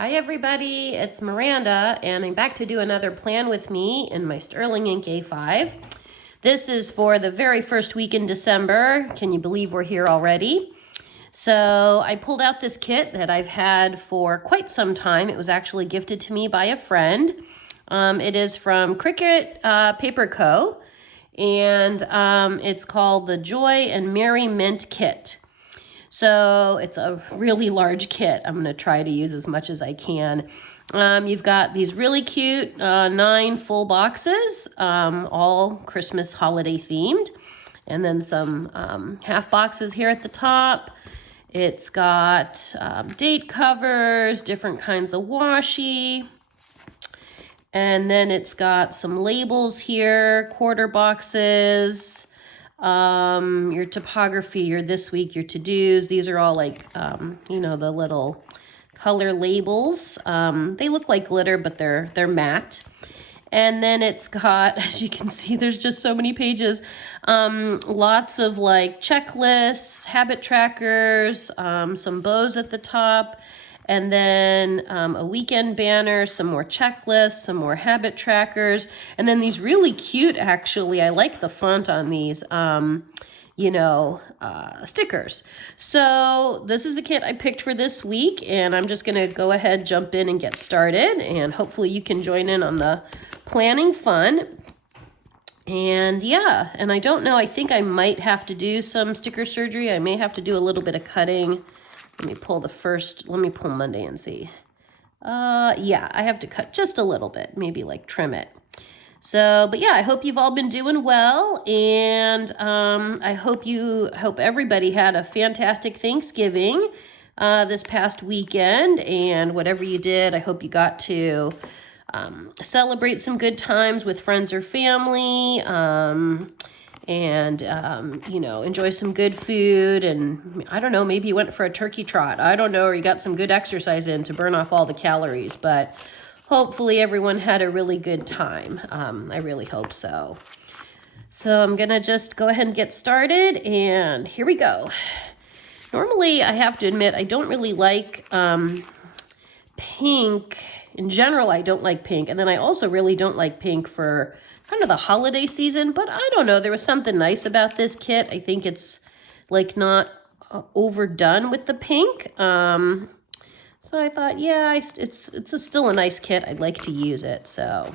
Hi everybody, it's Miranda and I'm back to do another plan with me in my Sterling Ink A5. This is for the very first week in December. Can you believe we're here already? So I pulled out this kit that I've had for quite some time. It was actually gifted to me by a friend. It is from Cricut Paper Co. And it's called the Joy and Merry Mint Kit. So it's a really large kit. I'm going to try to use as much as I can. You've got these really cute 9 full boxes, all Christmas holiday themed. And then some half boxes here at the top. It's got date covers, different kinds of washi. And then it's got some labels here, quarter boxes, your topography, your this week, your to-dos. These are all like, you know, the little color labels. They look like glitter, but they're matte. And then it's got, as you can see, there's just so many pages. Lots of like checklists, habit trackers, some bows at the top, and then a weekend banner, some more checklists, some more habit trackers, and then these really cute, actually, I like the font on these, stickers. So this is the kit I picked for this week, and I'm just gonna go ahead, jump in and get started, and hopefully you can join in on the planning fun. And yeah, and I don't know, I think I might have to do some sticker surgery. I may have to do a little bit of cutting. Let me pull Monday and see. Yeah, I have to cut just a little bit, maybe like trim it. So, but yeah, I hope you've all been doing well, and I hope everybody had a fantastic Thanksgiving this past weekend, and whatever you did, I hope you got to celebrate some good times with friends or family, and enjoy some good food, and I don't know, maybe you went for a turkey trot, I don't know, or you got some good exercise in to burn off all the calories, but hopefully everyone had a really good time. I really hope so. So I'm gonna just go ahead and get started, and here we go. Normally, I have to admit, I don't really like pink. In general, I don't like pink, and then I also really don't like pink for kind of the holiday season, but I don't know, there was something nice about this kit. I think it's like not overdone with the pink. So I thought, yeah, it's still a nice kit. I'd like to use it, so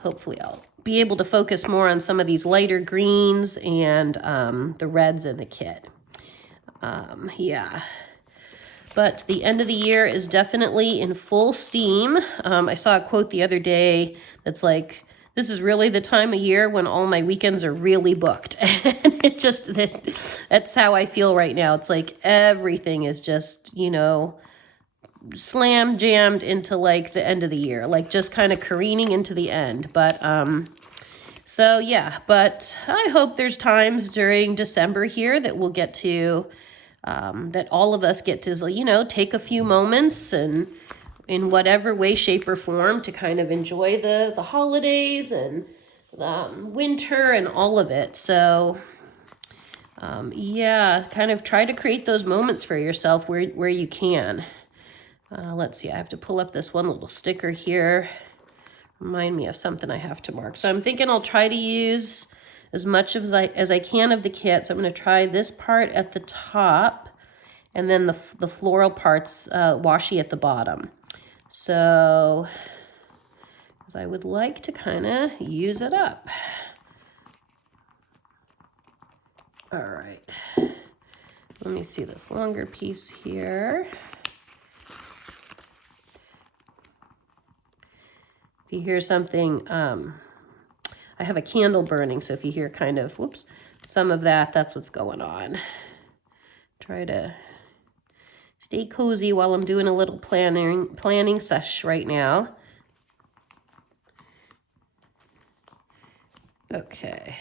hopefully I'll be able to focus more on some of these lighter greens and the reds in the kit. Yeah. But the end of the year is definitely in full steam. I saw a quote the other day that's like, this is really the time of year when all my weekends are really booked. And that's how I feel right now. It's like everything is just, slam jammed into like the end of the year, like just kind of careening into the end. But, so yeah, but I hope there's times during December here that we'll get to, that all of us get to, take a few moments and in whatever way, shape, or form to kind of enjoy the holidays and winter and all of it. So, yeah, kind of try to create those moments for yourself where you can. Let's see, I have to pull up this one little sticker here. Remind me of something I have to mark. So I'm thinking I'll try to use as much as I can of the kit. So I'm going to try this part at the top and then the floral parts washi at the bottom. So I would like to kind of use it up. All right. Let me see this longer piece here. If you hear something, I have a candle burning, so if you hear kind of, whoops, some of that, that's what's going on. Try to stay cozy while I'm doing a little planning sesh right now. Okay.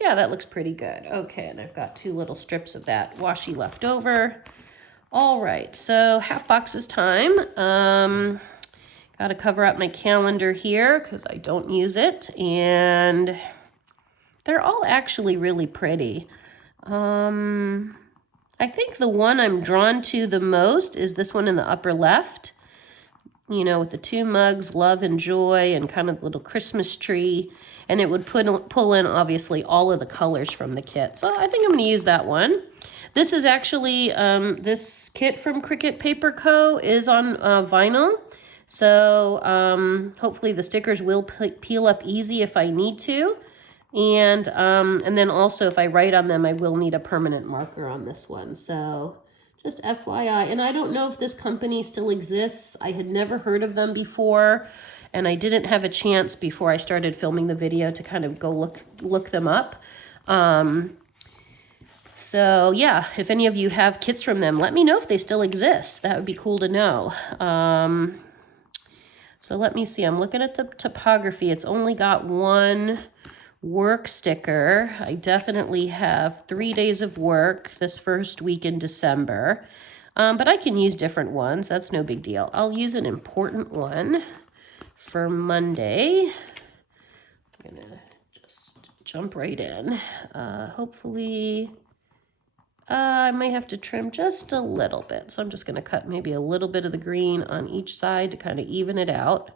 Yeah, that looks pretty good. Okay, and I've got 2 little strips of that washi left over. All right, so half box is time. Got to cover up my calendar here because I don't use it, and they're all actually really pretty. I think the one I'm drawn to the most is this one in the upper left, you know, with the two mugs, love and joy, and kind of little Christmas tree. And it would pull in, obviously, all of the colors from the kit. So I think I'm going to use that one. This is actually, this kit from Cricut Paper Co. is on vinyl. So hopefully the stickers will peel up easy if I need to. And then also if I write on them, I will need a permanent marker on this one. So just FYI. And I don't know if this company still exists. I had never heard of them before. And I didn't have a chance before I started filming the video to kind of go look them up. So yeah, if any of you have kits from them, let me know if they still exist. That would be cool to know. So let me see. I'm looking at the topography. It's only got one work sticker. I definitely have 3 days of work this first week in December, but I can use different ones. That's no big deal. I'll use an important one for Monday. I'm gonna just jump right in. Hopefully, I might have to trim just a little bit. So I'm just gonna cut maybe a little bit of the green on each side to kind of even it out.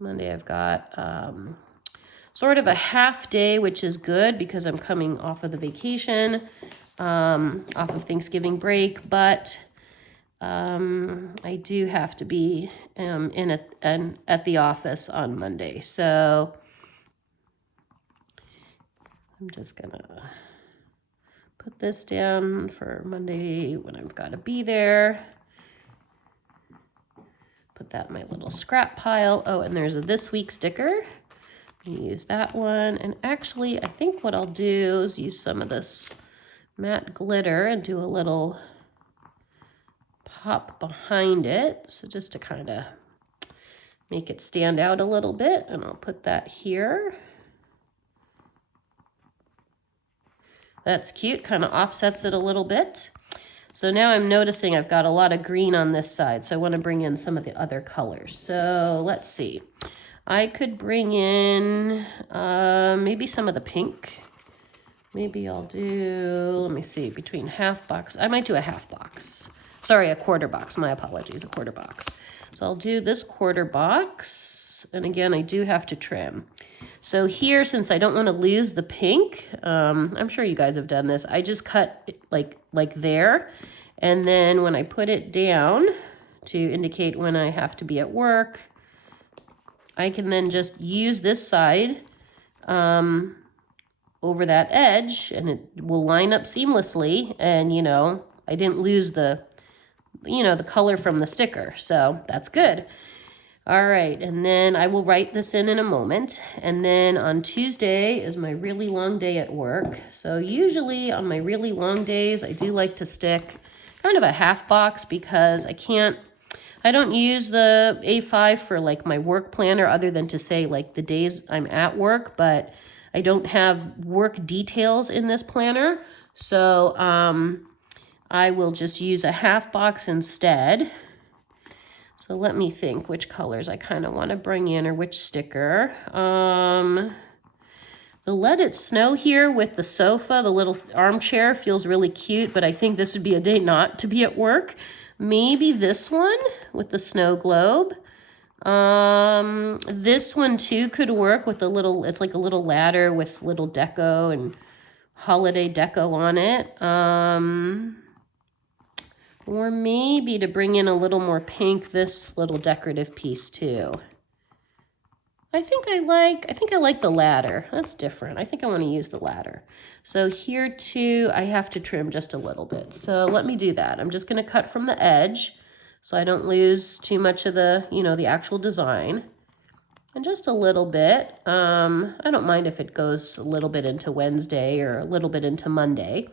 Monday I've got sort of a half day, which is good because I'm coming off of the vacation, off of Thanksgiving break, but I do have to be at the office on Monday. So I'm just gonna put this down for Monday when I've got to be there. Put that in my little scrap pile. Oh, and there's a this week sticker. Use that one. And actually, I think what I'll do is use some of this matte glitter and do a little pop behind it. So just to kind of make it stand out a little bit. And I'll put that here. That's cute. Kind of offsets it a little bit. So now I'm noticing I've got a lot of green on this side, so I want to bring in some of the other colors. So let's see. I could bring in maybe some of the pink. Maybe I'll do, let me see, between half box. I might do a half box. Sorry, a quarter box. My apologies, a quarter box. So I'll do this quarter box. And again, I do have to trim. So here, since I don't want to lose the pink, I'm sure you guys have done this. I just cut like there. And then when I put it down to indicate when I have to be at work, I can then just use this side over that edge and it will line up seamlessly. And, you know, I didn't lose the color from the sticker. So that's good. All right, and then I will write this in a moment. And then on Tuesday is my really long day at work. So usually on my really long days, I do like to stick kind of a half box because I don't use the A5 for like my work planner other than to say like the days I'm at work, but I don't have work details in this planner. So I will just use a half box instead. So let me think which colors I kind of want to bring in or which sticker. The Let It Snow here with the sofa, the little armchair feels really cute, but I think this would be a day not to be at work. Maybe this one with the snow globe. This one too could work with a little, it's like a little ladder with little deco and holiday deco on it. Or maybe to bring in a little more pink, this little decorative piece too. I think I like the ladder. That's different. I think I want to use the ladder. So here too, I have to trim just a little bit. So let me do that. I'm just going to cut from the edge so I don't lose too much of the, the actual design. And just a little bit. I don't mind if it goes a little bit into Wednesday or a little bit into Monday.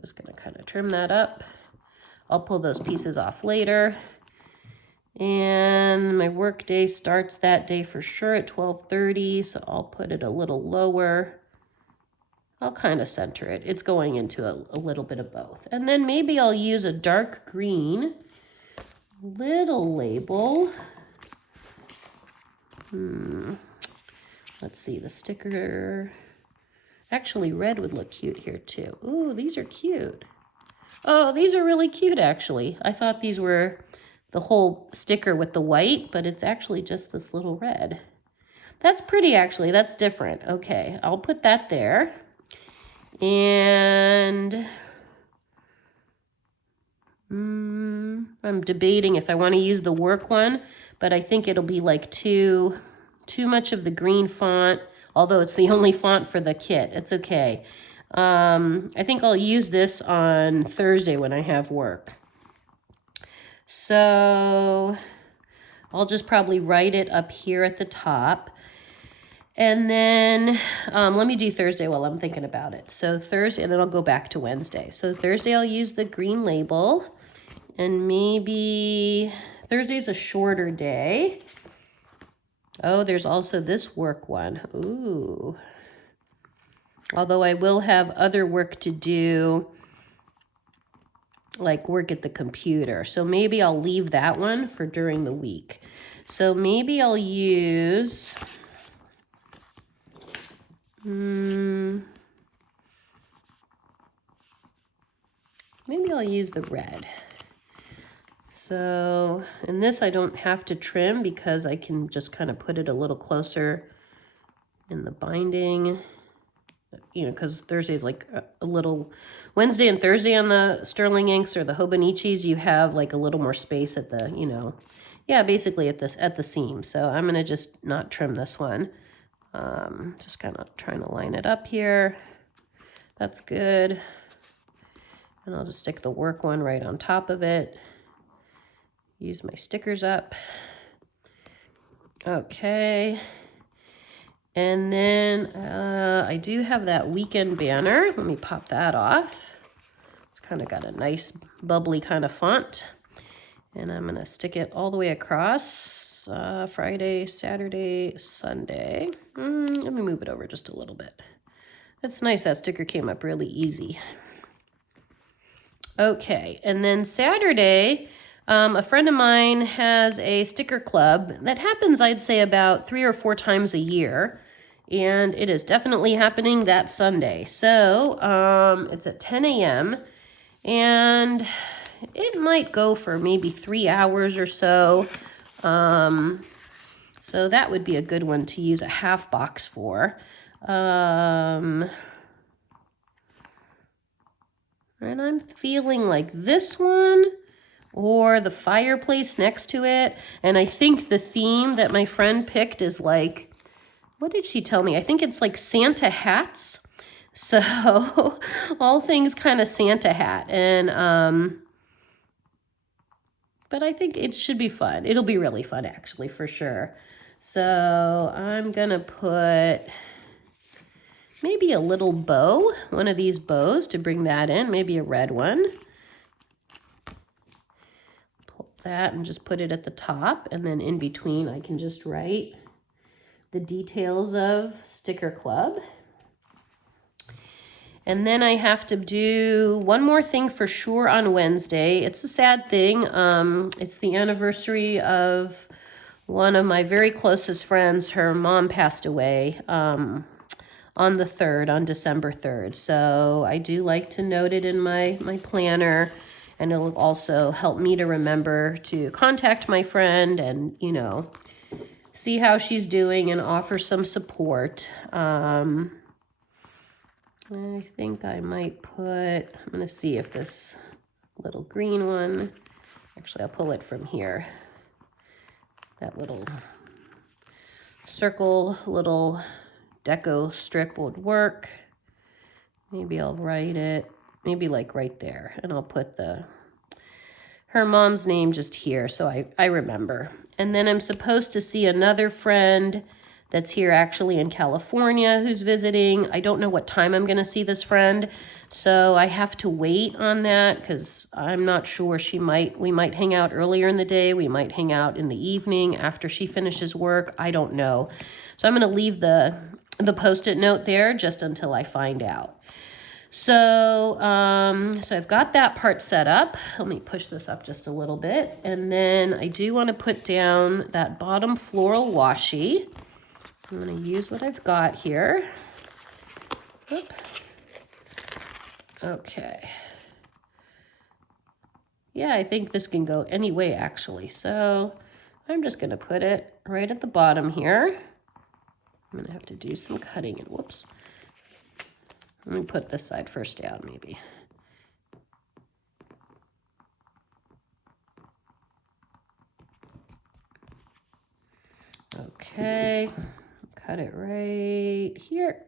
Just going to kind of trim that up. I'll pull those pieces off later. And my work day starts that day for sure at 12:30, so I'll put it a little lower. I'll kind of center it. It's going into a little bit of both. And then maybe I'll use a dark green little label Let's see, the sticker. Actually, red would look cute here too. Ooh, these are cute. Oh, these are really cute, actually. I thought these were the whole sticker with the white, but it's actually just this little red. That's pretty, actually. That's different. Okay, I'll put that there. And I'm debating if I want to use the work one, but I think it'll be like too much of the green font, although it's the only font for the kit. It's okay. I think I'll use this on Thursday when I have work. So I'll just probably write it up here at the top. And then let me do Thursday while I'm thinking about it. So Thursday, and then I'll go back to Wednesday. So Thursday I'll use the green label, and maybe Thursday's a shorter day. Oh, there's also this work one. Ooh. Although I will have other work to do, like work at the computer. So maybe I'll leave that one for during the week. So maybe I'll use, maybe I'll use the red. So, and this I don't have to trim because I can just kind of put it a little closer in the binding. You know, because Thursday's like a little, Wednesday and Thursday on the Sterling inks or the Hobonichis, you have like a little more space at the, you know, yeah, basically at the seam. So I'm going to just not trim this one. Just kind of trying to line it up here. That's good. And I'll just stick the work one right on top of it. Use my stickers up. Okay. And then I do have that weekend banner. Let me pop that off. It's kind of got a nice bubbly kind of font. And I'm going to stick it all the way across Friday, Saturday, Sunday. Let me move it over just a little bit. That's nice. That sticker came up really easy. Okay. And then Saturday, a friend of mine has a sticker club that happens, I'd say, about 3 or 4 times a year. And it is definitely happening that Sunday. So it's at 10 a.m. And it might go for maybe 3 hours or so. So that would be a good one to use a half box for. And I'm feeling like this one or the fireplace next to it. And I think the theme that my friend picked is like, what did she tell me? I think it's like Santa hats. So all things kind of Santa hat. And, but I think it should be fun. It'll be really fun, actually, for sure. So I'm going to put maybe a little bow, one of these bows to bring that in, maybe a red one. Pull that and just put it at the top. And then in between, I can just write the details of Sticker Club. And then I have to do one more thing for sure on Wednesday. It's a sad thing. It's the anniversary of one of my very closest friends. Her mom passed away on the 3rd, on December 3rd. So I do like to note it in my planner, and it'll also help me to remember to contact my friend and, you know, see how she's doing and offer some support. I think I might put, I'm going to see if this little green one, actually I'll pull it from here. That little circle, little deco strip would work. Maybe I'll write it, maybe like right there. And I'll put her mom's name just here so I remember. And then I'm supposed to see another friend that's here actually in California who's visiting. I don't know what time I'm going to see this friend, so I have to wait on that because I'm not sure. We might hang out earlier in the day. We might hang out in the evening after she finishes work. I don't know. So I'm going to leave the Post-it note there just until I find out. So, so I've got that part set up. Let me push this up just a little bit. And then I do want to put down that bottom floral washi. I'm going to use what I've got here. Oop. Okay. Yeah, I think this can go any way actually. So I'm just going to put it right at the bottom here. I'm going to have to do some cutting and whoops. Let me put this side first down maybe. Okay, cut it right here.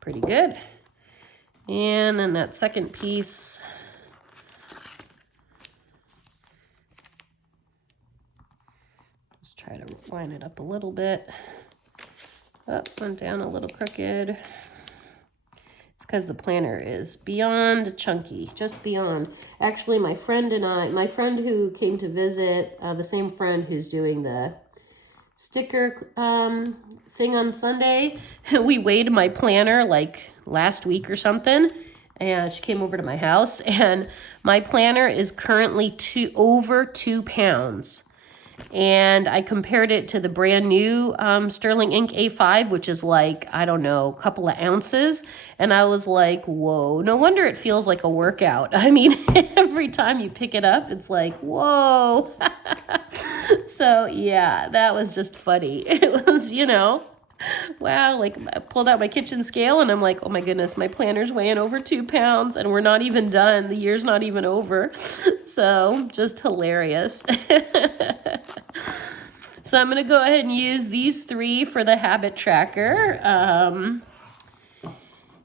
Pretty good. And then that second piece, just try to line it up a little bit. Up, went down a little crooked. It's because the planner is beyond chunky, just beyond. Actually, my friend who came to visit, the same friend who's doing the sticker thing on Sunday, we weighed my planner like last week or something, and she came over to my house, and my planner is currently over 2 pounds. And I compared it to the brand new Sterling Ink A5, which is like, I don't know, a couple of ounces. And I was like, whoa, no wonder it feels like a workout. I mean, every time you pick it up, it's like, whoa. So yeah, that was just funny. It was, you know, wow, like I pulled out my kitchen scale and I'm like, oh my goodness, my planner's weighing over 2 pounds and we're not even done. The year's not even over. So just hilarious. So I'm going to go ahead and use these 3 for the habit tracker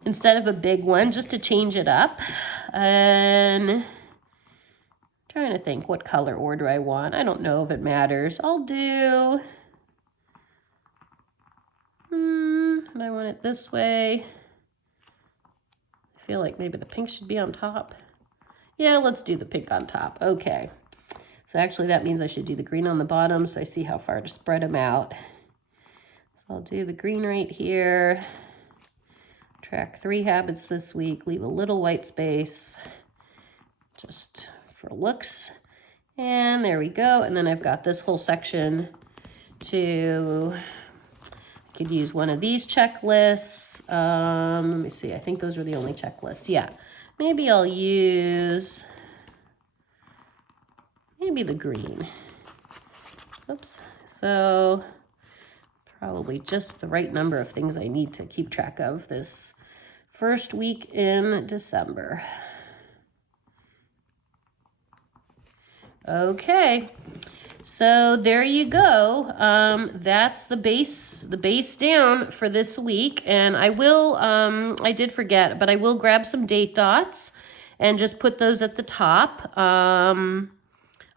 instead of a big one, just to change it up. And I'm trying to think what color order I want. I don't know if it matters. I'll do, and I want it this way. I feel like maybe the pink should be on top. Yeah, let's do the pink on top. Okay. So actually that means I should do the green on the bottom so I see how far to spread them out. So I'll do the green right here. Track 3 habits this week. Leave a little white space just for looks. And there we go. And then I've got this whole section to, I could use one of these checklists. Let me see. I think those were the only checklists. Yeah. Maybe I'll use maybe the green. Oops. So probably just the right number of things I need to keep track of this first week in December. Okay. So there you go. That's the base down for this week. And I will, I did forget, but I will grab some date dots and just put those at the top.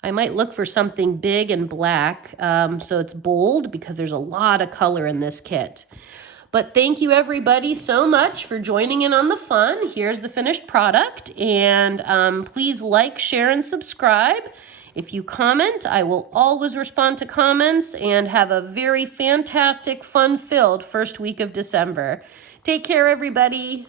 I might look for something big and black, so it's bold because there's a lot of color in this kit. But thank you everybody so much for joining in on the fun. Here's the finished product, and please like, share, and subscribe. If you comment, I will always respond to comments, and have a very fantastic, fun-filled first week of December. Take care, everybody.